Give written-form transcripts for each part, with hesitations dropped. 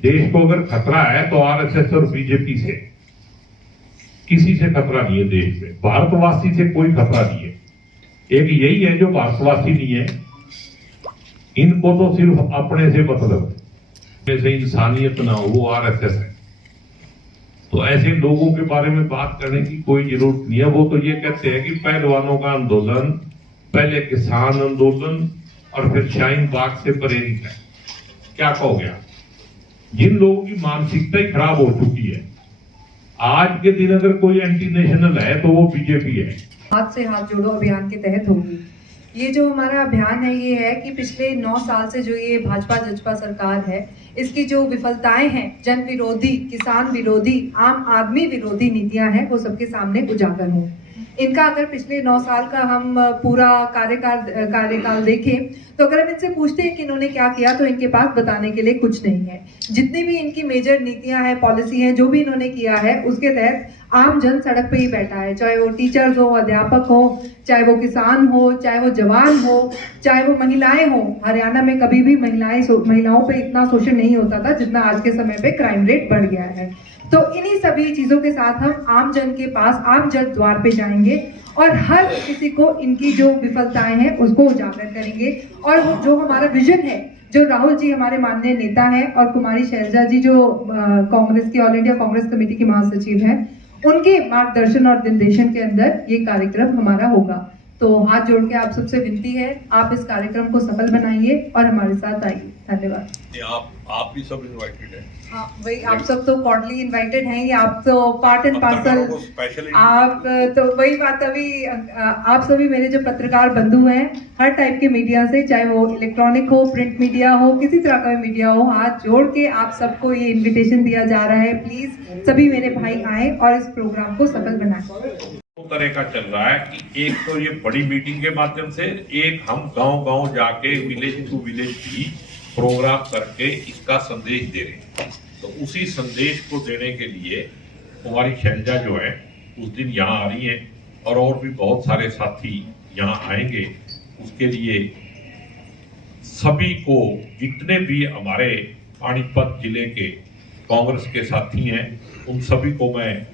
देश को अगर खतरा है तो आरएसएस और बीजेपी से, किसी से खतरा नहीं है देश में। भारतवासी से कोई खतरा नहीं है। एक यही है जो भारतवासी नहीं है, इनको तो सिर्फ अपने से मतलब है, से इंसानियत ना हो, वो आरएसएस है। तो ऐसे लोगों के बारे में बात करने की कोई जरूरत नहीं है। वो तो ये कहते हैं कि पहलवानों का आंदोलन, पहले किसान आंदोलन और फिर शाहीन बाग से प्रेरित है। क्या कहोगे आप? जिन लोगों की मानसिकता ही खराब हो चुकी है, आज के दिन अगर कोई एंटी नेशनल है तो वो बीजेपी है। हाथ से हाथ जोड़ो अभियान के तहत होगी। ये जो हमारा अभियान है ये है कि पिछले 9 साल से जो ये भाजपा जजपा सरकार है, इसकी जो विफलताएं हैं, जन विरोधी, किसान विरोधी, आम आदमी विरोधी नीतियां हैं, वो सबके सामने उजागर हों। इनका अगर पिछले 9 साल का हम पूरा कार्यकाल देखें तो अगर हम इनसे पूछते हैं कि इन्होंने क्या किया तो इनके पास बताने के लिए कुछ नहीं है। जितनी भी इनकी मेजर नीतियां हैं, पॉलिसी हैं, जो भी इन्होंने किया है उसके तहत आम जन सड़क पे ही बैठा है, चाहे वो टीचर्स हो, अध्यापक हो, चाहे वो किसान हो, चाहे वो जवान हो, चाहे वो महिलाएं हो। हरियाणा में कभी भी महिलाओं पे इतना शोषण नहीं होता था जितना आज के समय पे क्राइम रेट बढ़ गया है। तो इन्हीं सभी चीजों के साथ हम आम जन के पास, आम जन द्वार पे जाएंगे और हर किसी को इनकी जो विफलताएं हैं उसको उजागर करेंगे। और जो हमारा विजन है, जो राहुल जी हमारे माननीय नेता हैं और कुमारी शैलजा जी जो कांग्रेस की, ऑल इंडिया कांग्रेस कमेटी की महासचिव हैं, उनके मार्गदर्शन और निर्देशन के अंदर ये कार्यक्रम हमारा होगा। तो हाथ जोड़ के आप सबसे विनती है, आप इस कार्यक्रम को सफल बनाइए और हमारे साथ आइए। धन्यवाद। आप भी सब इनवाइटेड हैं। हाँ, वही आप सब तो कॉर्डली इनवाइटेड हैं, ये आप तो पार्ट एंड पार्सल। आप तो वही बात, अभी आप सभी मेरे जो पत्रकार बंधु हैं, हर टाइप के मीडिया से, चाहे वो इलेक्ट्रॉनिक हो, प्रिंट मीडिया हो, किसी तरह का मीडिया हो, हाथ जोड़ के आप सबको ये इन्विटेशन दिया जा रहा है। प्लीज सभी मेरे भाई आए और इस प्रोग्राम को सफल बनाएं। तरह का चल रहा है कि एक तो ये बड़ी मीटिंग के माध्यम से, एक हम गांव-गांव जाके विलेज टू विलेज भी प्रोग्राम करके इसका संदेश दे रहे हैं। तो उसी संदेश को देने के लिए कुमारी शैलजा जो है उस दिन यहाँ आ रही हैं और भी बहुत सारे साथी यहाँ आएंगे। उसके लिए सभी को, जितने भी हमारे पानीपत जिले के कांग्रेस के साथी हैं, उन सभी को मैं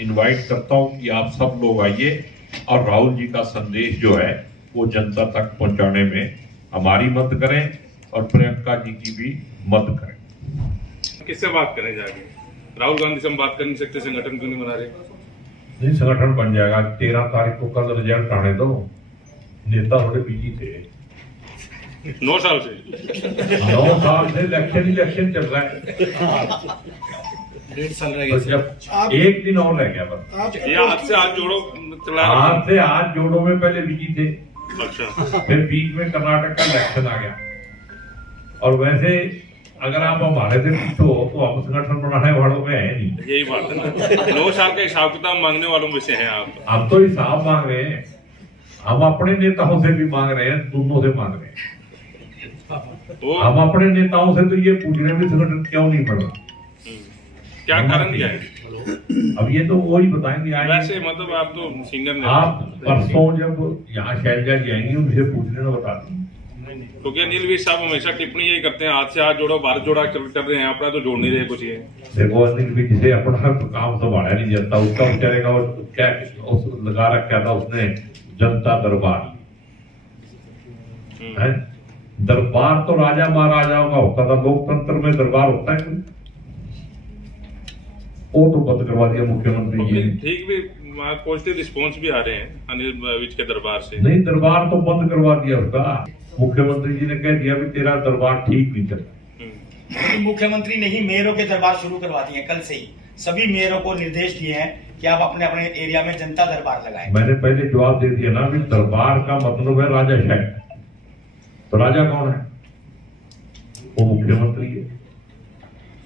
इनवाइट करता हूं कि आप सब लोग आइए और राहुल जी का संदेश जो है वो जनता तक पहुंचाने में हमारी मदद करें और प्रियंका जी की भी मदद करें। किससे बात करें जाके? राहुल गांधी से हम बात कर नहीं सकते? संगठन क्यों नहीं बना रहे? नहीं, संगठन बन जाएगा। 13 तारीख को कल रिजल्ट आने दो। नेता थोड़े बिजी थे 9 साल से। 9 साल से इलेक्शन चल रहा है। 1.5 साल रह तो जब एक दिन और रह गया बस। ये हाथ से हाथ जोड़ो चला, हाथ से हाथ जोड़ो में पहले बिजी थे। अच्छा, फिर बीच में कर्नाटक का इलेक्शन आ गया। और वैसे अगर आप हमारे से पूछो तो हम संगठन बनाने वालों में है नहीं। यही बात है ना, 9 साल का हिसाब किताब मांगने वालों में से हैं आप। हम तो हिसाब मांग रहे हैं, हम अपने नेताओं से भी मांग रहे हैं, दोनों से मांग रहे हैं। तो हम अपने नेताओं से तो ये पूछ रहे हैं संगठन क्यों नहीं बढ़ रहा, क्या कारण क्या है? अब ये तो वही बताएंगे। वैसे मतलब आप तो सीनियर आप परसों जब यहाँ शैलजा जी आएंगे उनसे पूछ लेना, बता दें। तो क्या नीलवीर साहब हमेशा टिप्पणी यही करते हैं, हाथ से हाथ जोड़ो, भारत जोड़ा चल रहे हैं, अपना तो जोड़ नहीं रहे कुछ। ये देखो, जिसे अपना काम संभाला नहीं जाता उसका बेचारे का क्या लगा रखा था उसने, जनता दरबार है। दरबार तो राजा महाराजाओं का होता था, लोकतंत्र में दरबार होता है? वो तो बंद करवा दिया मुख्यमंत्री जी ने। ठीक भी पॉजिटिव रिस्पॉन्स भी आ रहे हैं अनिल विज के दरबार से। नहीं, दरबार तो बंद करवा दिया उसका। मुख्यमंत्री जी ने कह दिया भी तेरा दरबार ठीक नहीं चलता। मुख्यमंत्री ने ही मेयरों के दरबार शुरू करवा दिए। कल से ही सभी मेयरों को निर्देश दिए हैं कि आप अपने अपने एरिया में जनता दरबार लगाएं। मैंने पहले जवाब दे दिया ना, भी दरबार का मतलब है राजाशाही। तो राजा कौन है? वो मुख्यमंत्री है,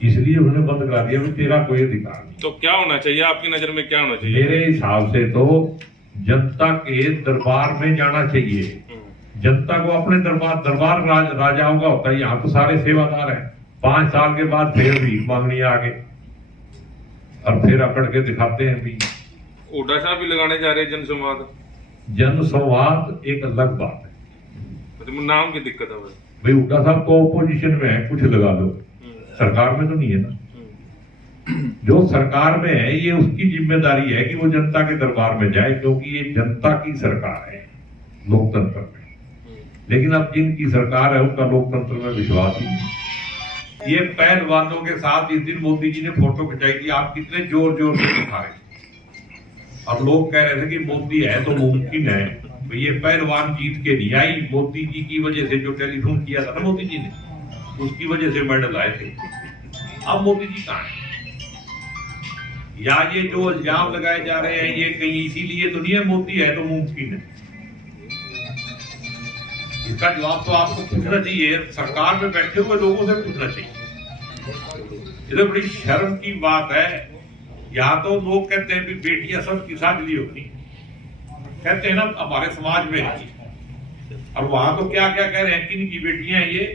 इसलिए उन्होंने बंद करा दिया भी तेरा कोई अधिकार नहीं। तो क्या होना चाहिए आपकी नजर में, क्या होना चाहिए? मेरे हिसाब से तो जनता के दरबार में जाना चाहिए। जनता को अपने दरबार राजाओं का होता है। यहाँ तो सारे सेवादार हैं। 5 साल के बाद फिर भीख मांगनी आगे और फिर अकड़ के दिखाते हैं भी। हुड्डा साहब भी लगाने जा रहे हैं जनसंवाद। जनसंवाद एक अलग बात है। मतलब नाम की दिक्कत है भाई। हुड्डा साहब को ओपोजिशन में है, कुछ लगा दो। सरकार में तो नहीं है ना। जो सरकार में है ये उसकी जिम्मेदारी है कि वो जनता के दरबार में जाए, क्योंकि ये जनता की सरकार है लोकतंत्र में। लेकिन अब जिनकी सरकार है उनका लोकतंत्र में विश्वास ही नहीं। ये पहलवानों के साथ इस दिन मोदी जी ने फोटो खिंचाई थी, आप कितने जोर जोर से दिखा रहे थे। अब लोग कह रहे थे कि मोदी है तो मुमकिन है, तो ये पहलवान जीत के नहीं आई, मोदी जी की वजह से जो टेलीफोन किया था ना मोदी जी ने, उसकी वजह से मेडल आए थे। अब मोदी जी कहाँ है? या ये जो इल्जाम लगाए जा रहे हैं ये कहीं इसीलिए तो नहीं है मोदी है तो मुमकिन है? इसका जवाब तो आपको पूछना चाहिए, सरकार में बैठे हुए लोगों से पूछना चाहिए। ये तो बड़ी शर्म की बात है। यहाँ तो लोग कहते हैं कि बेटियां सबकी साझली होती, कहते हैं ना हमारे समाज में, और वहां तो क्या क्या कह रहे हैं किन की बेटियां हैं ये।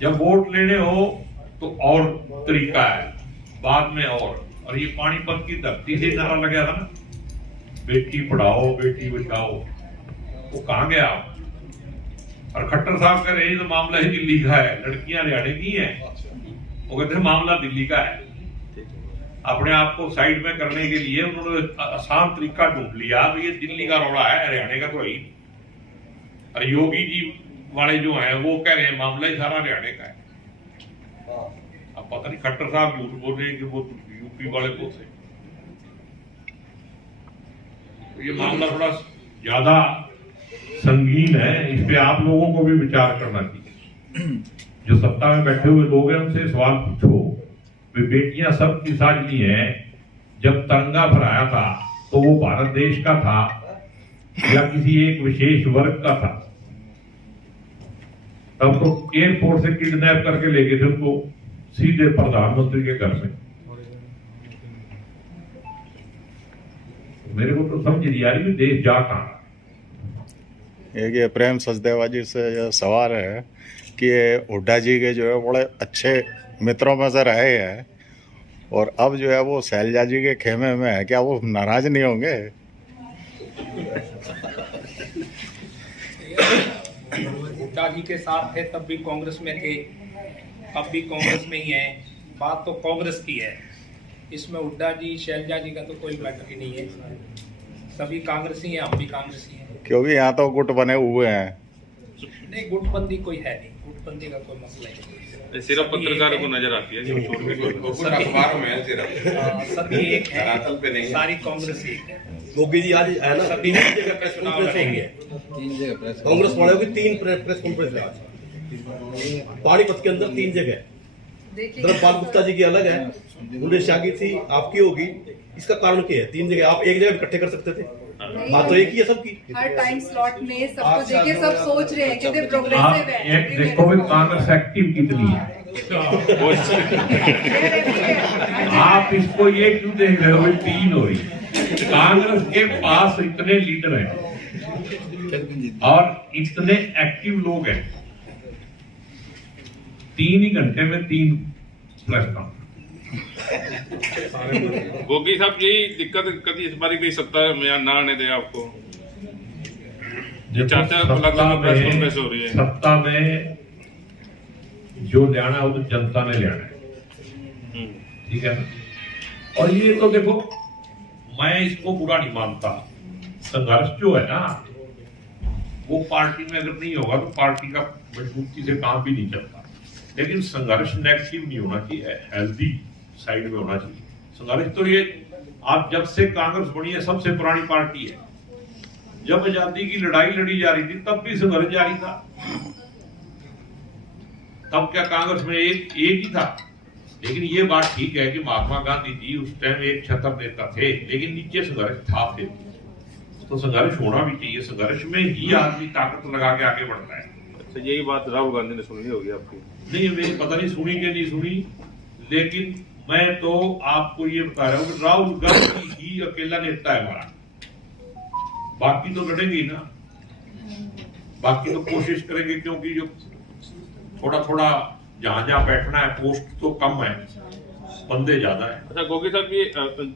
जब वोट लेने हो तो और तरीका है, बाद में और ये पानीपत की धरती से नारा लगा था ना, बेटी पढ़ाओ बेटी बचाओ, वो कहां गया? और खट्टर साहब कह रहे हैं तो मामला ही दिल्ली का है, लड़कियां हरियाणा की हैं, वो कहते हैं मामला दिल्ली का है। अपने आप को साइड में करने के लिए उन्होंने आसान तरीका ढूंढ लिया, तो ये दिल्ली का रौला है, हरियाणा का तो ही। और योगी जी वाले जो हैं वो कह रहे हैं मामला ही सारा हरियाणा का है। अब पता नहीं खट्टर साहब झूठ बोल रहे हैं कि वो यूपी वाले को थे। तो ये मामला थोड़ा ज्यादा संगीन है, इस पे आप लोगों को भी विचार करना चाहिए। जो सत्ता में बैठे हुए लोग हैं उनसे सवाल पूछो, वे बेटियां सबकी साझली हैं। जब तिरंगा फहराया था तो वो भारत देश का था या किसी एक विशेष वर्ग का था? तब तो एयरपोर्ट से किडनैप करके ले गए थे उनको सीधे प्रधानमंत्री के घर में। मेरे को तो समझ नहीं आ रही देश जा कहां। एक ये प्रेम सचदेवा जी से जो सवाल है कि ये हुड्डा जी के जो है बड़े अच्छे मित्रों में से रहे हैं, और अब जो है वो शैलजा जी के खेमे में है, क्या वो नाराज नहीं होंगे? हुड्डा जी के साथ थे तब भी कांग्रेस में थे, अब भी कांग्रेस में ही है। बात तो कांग्रेस की है, इसमें हुड्डा जी शैलजा जी का तो कोई मैटर ही नहीं है। सभी कांग्रेसी हैं, हम भी कांग्रेसी हैं। क्योंकि यहाँ तो गुट बने हुए हैं। नहीं, गुटबंदी कोई है नहीं, गुटबंदी का कोई मसला नहीं। सिर्फ पत्रकारों को नजर आती है जो छोड़ के अखबारों में सिर्फ सभी एक है, धरातल पे नहीं है। सारी कांग्रेस एक है। योगी जी आज है ना, सभी तीन जगह प्रेस कॉन्फ्रेंस होगी, कांग्रेस वालों की 3 प्रेस कॉन्फ्रेंस है आज पानीपत के अंदर, 3 जगह। धर्मपाल गुप्ता जी की अलग है, गुंडे शागी थी, आपकी होगी। इसका कारण क्या है? 3 जगह आप एक जगह इकट्ठे कर सकते थे, बात तो एक ही है सबकी। हर टाइम स्लॉट में सबको देखे, सब सोच रहे हैं कितने प्रोग्रेसिव है। एक देखो भी कांग्रेस एक्टिव कितनी है। आप इसको ये क्यों देख रहे हो? 3 हो रही। कांग्रेस के पास इतने लीडर हैं और इतने एक्टिव लोग हैं, 3 ही घंटे में 3 प्रेस कॉन्फ्रेंस। गोगी साहब यही दिक्कत कभी इस बारी भी सत्ता में ना आने दे आपको? चाहते हैं लगातार प्रेस कॉन्फ्रेंस हो रही है। सत्ता में जो लेना वो तो जनता ने लेना है, ठीक है ना। और ये तो देखो, मैं इसको बुरा नहीं मानता। संघर्ष जो है ना वो पार्टी में अगर नहीं होगा तो पार्टी का मजबूती से काम भी नहीं चलता। लेकिन संघर्ष नेगेटिव नहीं होना चाहिए, हेल्दी साइड में होना चाहिए संघर्ष। तो ये आप जब से कांग्रेस बनी है सबसे पुरानी पार्टी है। जब आजादी की लड़ाई लड़ी जा रही थी तब भी संघर्ष जारी था। तब क्या कांग्रेस में एक ही था? लेकिन ये बात ठीक है कि महात्मा गांधी जी उस टाइम एक छतर नेता थे, लेकिन नीचे संघर्ष था फिर। तो संघर्ष होना भी चाहिए, संघर्ष में ही आदमी ताकत लगा के आगे बढ़ता है। अच्छा, यही बात राहुल गांधी ने सुनी होगी आपकी? नहीं, मेरी पता नहीं सुनी कि नहीं सुनी, लेकिन मैं तो आपको ये बता रहा हूँ कि राहुल गांधी ही अकेला नेता है हमारा। बाकी तो लड़ेंगे ही ना, बाकी तो कोशिश करेंगे, क्योंकि जो थोड़ा थोड़ा जहां जहां बैठना है पोस्ट तो कम है, बंदे ज्यादा है। अच्छा गोगी साहब, ये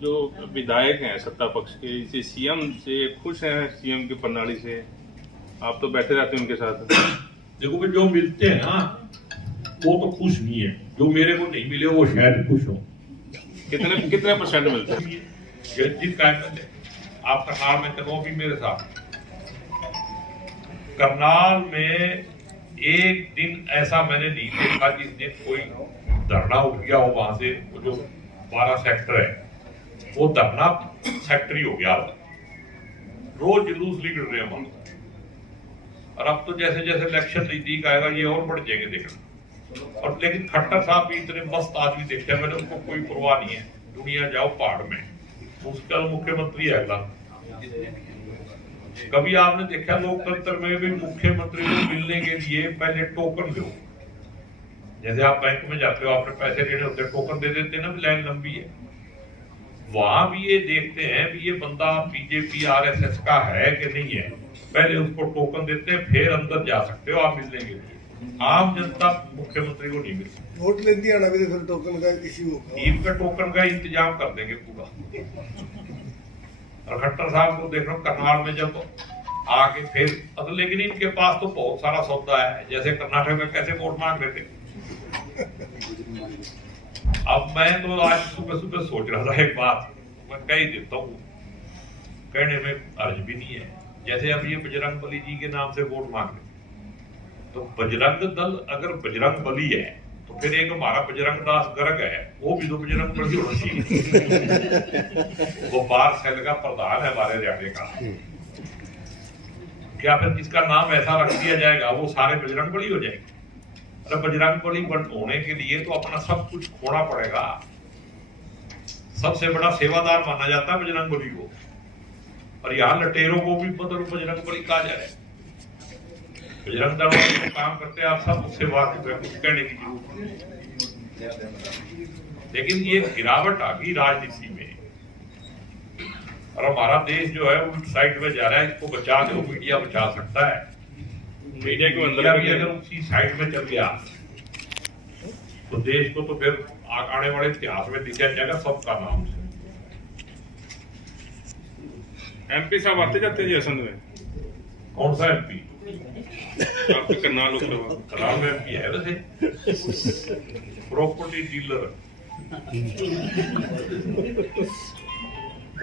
जो विधायक हैं सत्ता पक्ष के, इसे सीएम से खुश हैं? सीएम की प्रणाली से आप तो बैठे रहते हैं उनके साथ। देखो भाई, जो मिलते हैं ना वो तो खुश नहीं है, जो मेरे को नहीं मिले वो शायद खुश हो। कितने कितने परसेंट मिलते हैं? जिस काय में आप करनाल में चलो भी मेरे साथ, करनाल में एक दिन ऐसा मैंने नहीं देखा जिस दिन कोई धरना उठ गया हो वहां से। वो जो 12 सेक्टर है वो धरना सेक्टर ही हो गया, रोज जुलूस निकल रहे हैं वहां। और अब तो जैसे जैसे इलेक्शन नजदीक आएगा ये और बढ़ जाएंगे देखना। और लेकिन खट्टर साहब भी इतने मस्त आदमी देखे मैंने, उनको कोई परवाह नहीं है, दुनिया जाओ पहाड़ में, उसका मुख्यमंत्री है अगला। कभी आपने देखा लोकतंत्र में भी मुख्यमंत्री को मिलने के लिए पहले टोकन दो, जैसे आप बैंक में जाते हो आपने पैसे लेने होते टोकन दे देते हैं ना, लाइन लंबी है। वहां भी ये देखते हैं भी ये बंदा बीजेपी आरएसएस का है कि नहीं है, पहले उसको टोकन देते हैं, फिर अंदर जा सकते हो आप मिलने के लिए। आम जनता मुख्यमंत्री को नहीं मिल सकती। वोट लेती है ना, फिर टोकन का इश्यू होगा, ईद का टोकन का इंतजाम कर देंगे पूरा। और खट्टर साहब को देख रहा हूँ करनाल में जब आके फिर, लेकिन इनके पास तो बहुत सारा सौदा है, जैसे कर्नाटक में कैसे वोट मांग रहे थे। अब मैं तो आज सुबह सुबह सोच रहा था एक बात, मैं कह ही देता हूँ, कहने में अर्ज भी नहीं है। जैसे अब ये बजरंग बली जी के नाम से वोट मांग रहे, तो बजरंग दल अगर बजरंग बली है तो फिर एक हमारा बजरंग दास गर्ग है, वो भी तो बजरंग बली होना चाहिए। वो बार सेल का प्रधान है हमारे हरियाणा का, क्या फिर जिसका नाम ऐसा रख दिया जाएगा वो सारे बजरंग बली हो जाएंगे? अरे बजरंग बली होने के लिए तो अपना सब कुछ खोना पड़ेगा। सबसे बड़ा सेवादार माना जाता है बजरंग बली को, और यहाँ लटेरों को भी बजरंग बली कहा जाए। बजरंग दल वाले काम करते हैं, आप सब उससे वाकिफ है, कुछ कहने की जरूरत नहीं। लेकिन ये गिरावट आ गई राजनीति में, और हमारा देश जो है उस साइड में जा रहा है। इसको बचा के मीडिया बचा सकता है। मीडिया के अंदर भी अगर उसी साइड में चल गया तो देश को तो फिर आने वाले इतिहास में दिखा जाएगा सबका नाम से। एमपी साहब आते जाते जी असंध में? कौन सा एमपी? आपके करनाल लोकसभा करनाल में एमपी है वैसे, प्रॉपर्टी डीलर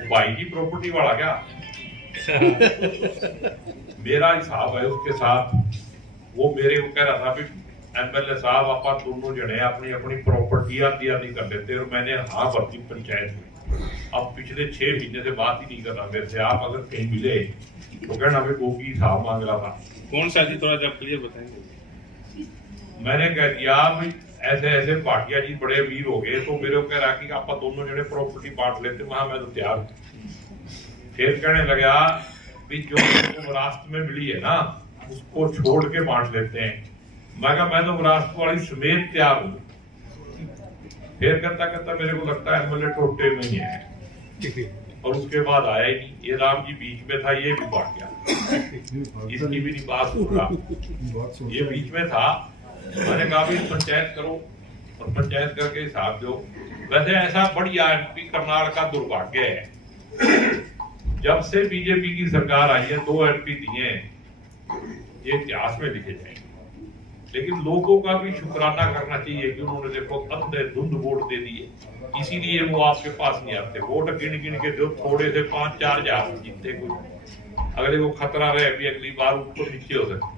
भाई की प्रॉपर्टी वाला क्या? मेरा हिसाब है उसके साथ। वो मेरे को कह रहा था भी एमएलए साहब आप दोनों जने अपनी अपनी प्रॉपर्टी आदि कर लेते, और मैंने हाँ भरती पंचायत में। अब पिछले 6 महीने से बात ही नहीं कर रहा मेरे से। आप अगर कहीं मिले तो कहना भी वो की हिसाब मांग रहा था। कौन सा जी, थोड़ा जब क्लियर बताएंगे। मैंने कह दिया भी ऐसे ऐसे पाटिया जी बड़े अमीर हो गए, तो मेरे को कह रहा कि आप दोनों जने प्रॉपर्टी बांट लेते। मैं तो तैयार हूँ। फिर कहने लगा भी जो विरासत में मिली है ना उसको छोड़ के बांट लेते हैं। मैं कहा मैं तो विरासत वाली समेत तैयार हूँ। फिर करता करता मेरे को लगता है एमएलए टोटे में ही है, और उसके बाद आया ही नहीं। ये राम जी बीच में था, ये भी बांट गया, इसकी भी नहीं बात हो रहा, ये बीच में था। मैंने कहा भी पंचायत करो, और पंचायत करके हिसाब दो। वैसे ऐसा बढ़िया एमपी करनाल का दुर्भाग्य है, जब से बीजेपी की सरकार आई है 2 एमपी दिए हैं, ये इतिहास में लिखे जाएंगे। लेकिन लोगों का भी शुक्राना करना चाहिए कि उन्होंने देखो अंधेधुंध वोट दे दिए, इसीलिए वो आपके पास नहीं आते। वोट गिन गिन के जो थोड़े से 5-4 हजार जीतते, कोई अगले को खतरा रहे भी अगली बार ऊपर नीचे हो सकते।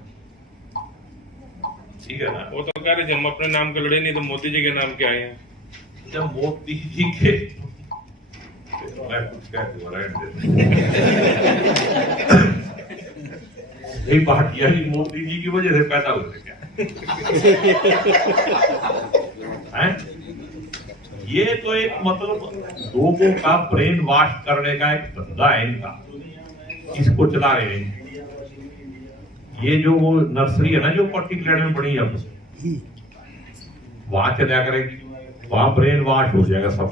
ठीक है ना? वो तो कह रहे हम अपने नाम के लड़े नहीं तो मोदी जी के नाम के आए हैं। जब मोदी जी के मैं कुछ कह दूंगा भाटिया जी मोदी जी की वजह से पैदा हुए क्या है? ये तो एक मतलब लोगों का ब्रेन वॉश करने का एक धंधा है इनका, इसको चला रहे हैं। ये जो वो नर्सरी है ना जो पर्टिकुलर में बनी है, वहां चला करेगी, वहां ब्रेन वॉश हो जाएगा सब।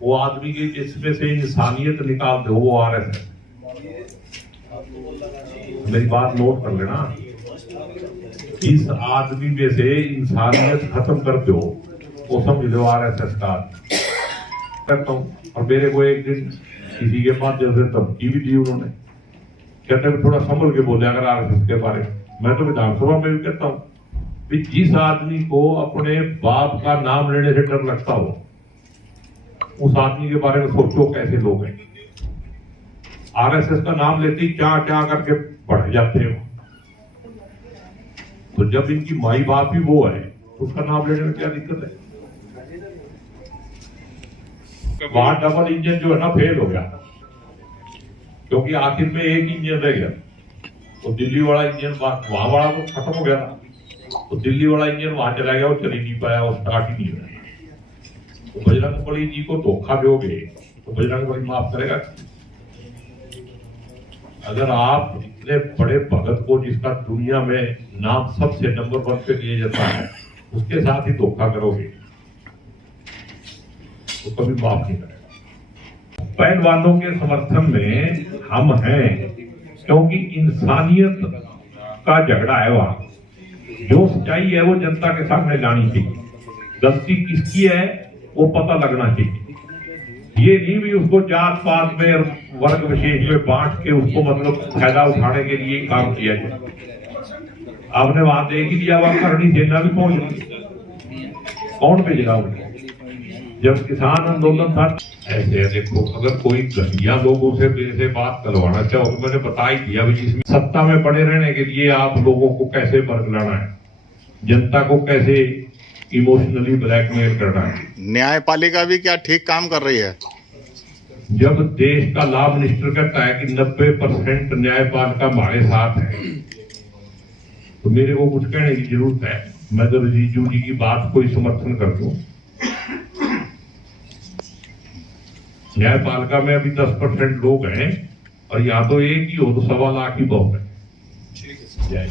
वो आदमी की जिसमें से इंसानियत निकाल दो वो आरएसएस। मेरी बात नोट कर लेना, इस आदमी में से इंसानियत खत्म कर दो, वो समझ लो आरएसएस का करता हूँ। और मेरे को एक दिन किसी के पास जैसे धमकी भी दी उन्होंने, कहते हैं थोड़ा संभल के बोले अगर आरएसएस के बारे में। मैं तो विधानसभा में भी कहता हूँ कि जिस आदमी को अपने बाप का नाम लेने से डर लगता हो, उस आदमी के बारे में सोचो कैसे लोग हैं। आरएसएस का नाम लेते ही चाह चाह करके बढ़ जाते हो। तो जब इनकी माई बाप ही वो है तो उसका नाम लेने में क्या दिक्कत है। वहां डबल इंजन जो है ना फेल हो गया, क्योंकि आखिर में एक इंजन रह गया। तो दिल्ली वाला इंजन वहां वाला तो खत्म हो गया था, तो दिल्ली वाला इंजन वहां चला गया और चल ही नहीं पाया और स्टार्ट ही नहीं हुआ। तो बजरंगबली जी को धोखा दोगे तो बजरंगबली माफ करेगा। अगर आप इतने बड़े भगत को, जिसका दुनिया में नाम सबसे नंबर 1 पे लिया जाता है, उसके साथ ही धोखा करोगे तो कभी माफ नहीं करेगा। पहलवानों के समर्थन में हम हैं, क्योंकि इंसानियत का झगड़ा है। वहां जो सच्चाई है वो जनता के सामने लानी चाहिए। गलती किसकी है वो पता लगना चाहिए। ये नहीं भी उसको जात पात में और वर्ग विशेष में बांट के उसको मतलब फायदा उठाने के लिए काम किया जाए। आपने वहां देख ही लिया, वहां करनी सेना भी पहुंच गई, कौन भेजेगा उनको। जब किसान आंदोलन था ऐसे देखो, अगर कोई घटिया लोगों से बात करवाना चाहो तो मैंने बता ही दिया भी, जिसमें सत्ता में बने रहने के लिए आप लोगों को कैसे बरगलाना है, जनता को कैसे इमोशनली ब्लैकमेल करना है। न्यायपालिका भी क्या ठीक काम कर रही है? जब देश का लॉ मिनिस्टर कहता है कि 90% न्यायपालिका हमारे साथ है, तो मेरे को कुछ कहने की जरूरत है। मैं तो रिजिजू जी की बात को ही समर्थन कर दूं। न्यायपालिका में अभी 10% लोग हैं और यहाँ तो एक ही हो तो 1.25 लाख ही बहुत है।